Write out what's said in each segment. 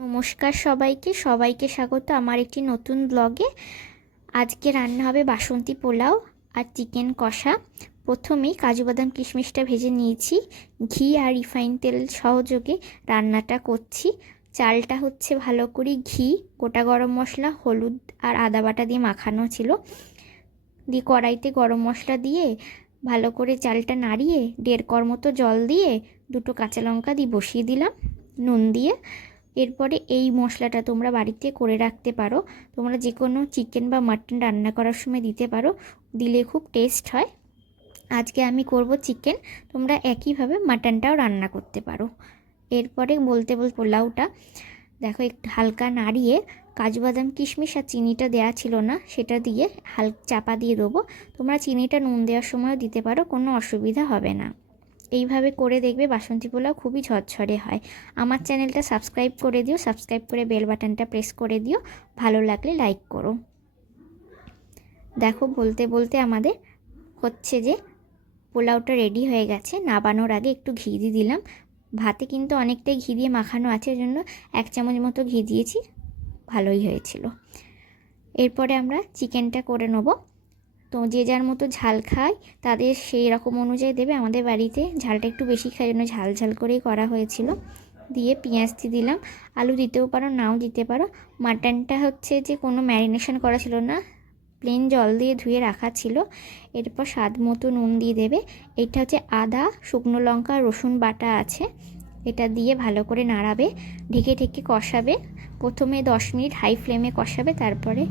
নমস্কার সবাইকে। সবাইকে স্বাগত আমার একটি নতুন ব্লগে আজকে রান্না হবে বাসন্তী পোলাও আর চিকেন কষা। প্রথমেই কাজু বাদাম কিশমিশটা ভেজে নিয়েছি। ঘি আর রিফাইন তেল সহযোগে রান্নাটা করছি। চালটা হচ্ছে ভালো করে ঘি, গোটা গরম মশলা, হলুদ আর আদা বাটা দিয়ে মাখানো ছিল। দিয়ে কড়াইতে গরম মশলা দিয়ে ভালো করে চালটা নাড়িয়ে দেড় কর মতো জল দিয়ে দুটো কাঁচা লঙ্কা দিয়ে বসিয়ে দিলাম। নুন দিয়ে এরপরে এই মশলাটা তোমরা বাড়িতে করে রাখতে পারো। তোমরা যে কোনো চিকেন বা মাটন রান্না করার সময় দিতে পারো। দিলে খুব টেস্ট হয়। আজকে আমি করব চিকেন তোমরা একইভাবে মাটনটাও রান্না করতে পারো। এরপরে বলতে বল পোলাওটা। দেখো একটু হালকা নাড়িয়ে কাজু বাদাম কিশমিশ আর চিনিটা দেওয়া ছিল না, সেটা দিয়ে হাল, চাপা দিয়ে দেবো। তোমরা চিনিটা নুন দেওয়ার সময়ও দিতে পারো, কোনো অসুবিধা হবে না। এইভাবে করে দেখবে বাসন্তী পোলাও খুবই ঝরঝরে হয়। আমার চ্যানেলটা সাবস্ক্রাইব করে দিও, সাবস্ক্রাইব করে বেল বাটনটা প্রেস করে দিও। ভালো লাগলে লাইক করো। দেখো, বলতে বলতে আমাদের হচ্ছে যে পোলাওটা রেডি হয়ে গেছে। নাবানোর আগে একটু ঘি দিয়ে দিলাম। ভাতে কিন্তু অনেকটাই ঘি দিয়ে মাখানো আছে, ওই জন্য এক চামচ মতো ঘি দিয়েছি। ভালোই হয়েছিল। এরপরে আমরা চিকেনটা করে নেব। তো যে যার মতো ঝাল খায়, তাদের সেই রকম অনুযায়ী দেবে। আমাদের বাড়িতে ঝালটা একটু বেশি খায় জন্য ঝাল ঝাল করেই করা হয়েছিল। দিয়ে পেঁয়াজ দিয়ে দিলাম। আলু দিতেও পারো, নাও দিতে পারো। মাটনটা হচ্ছে যে কোনো ম্যারিনেশন করা ছিল না, প্লেন জল দিয়ে ধুয়ে রাখা ছিল। এরপর স্বাদ মতো নুন দিয়ে দেবে। এটা হচ্ছে আদা, শুকনো লঙ্কা, রসুন বাটা আছে। এটা দিয়ে ভালো করে নাড়াবে, ঢেকে ঢেকে কষাবে। প্রথমে দশ মিনিট হাই ফ্লেমে কষাবে, তারপরে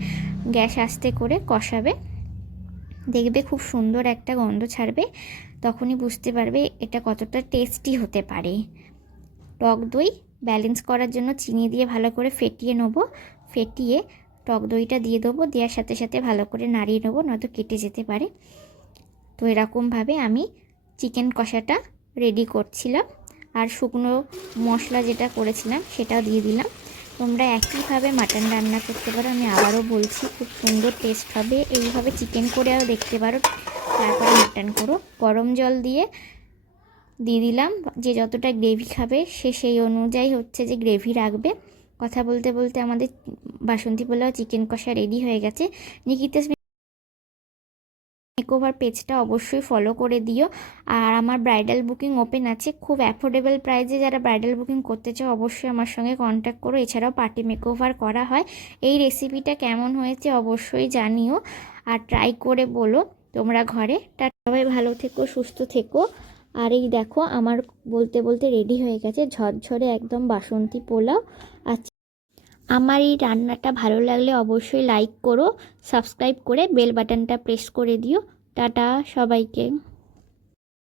গ্যাস আস্তে করে কষাবে। দেখবে খুব সুন্দর একটা গন্ধ ছাড়বে, তখনই বুঝতে পারবে এটা কতটা টেস্টি হতে পারে। টক দই ব্যালেন্স করার জন্য চিনি দিয়ে ভালো করে ফেটিয়ে নেব। ফেটিয়ে টক দইটা দিয়ে দেবো, দেওয়ার সাথে সাথে ভালো করে নাড়িয়ে নেব, নয়তো কেটে যেতে পারে। তো এরকমভাবে আমি চিকেন কষাটা রেডি করছিলাম। আর শুকনো মশলা যেটা করেছিলাম সেটাও দিয়ে দিলাম। তোমরা একইভাবে মাটন রান্না করতে পারো। আমি আবারও বলছি, খুব সুন্দর টেস্ট হবে। এইভাবে চিকেন করেও দেখতে পারো। তারপরে মাটন করো। গরম জল দিয়ে দিয়ে দিলাম। যে যতটা গ্রেভি খাবে, সে সেই অনুযায়ী হচ্ছে যে গ্রেভি রাখবে। কথা বলতে বলতে আমাদের বাসন্তী পোলাও চিকেন কষা রেডি হয়ে গেছে। নিকিতাস মেকওভার পেজটা অবশ্যই ফলো করে দিও। আর আমার ব্রাইডাল বুকিং ওপেন আছে। খুব অ্যাফোর্ডেবল প্রাইসে যারা ব্রাইডাল বুকিং করতে চাও, অবশ্যই আমার সঙ্গে কন্ট্যাক্ট করো। এছাড়াও পার্টি মেকওভার করা হয়। এই রেসিপিটা কেমন হয়েছে অবশ্যই জানিও। আর ট্রাই করে বলো তোমরা ঘরে। তা সবাই ভালো থেকো, সুস্থ থেকো। আর এই দেখো, আমার বলতে বলতে রেডি হয়ে গেছে। ঝরঝরে একদম বাসন্তী পোলাও। আর আমার এই রান্নাটা ভালো লাগলে অবশ্যই লাইক করো সাবস্ক্রাইব করে বেল বাটনটা প্রেস করে দিও। টাটা সবাইকে।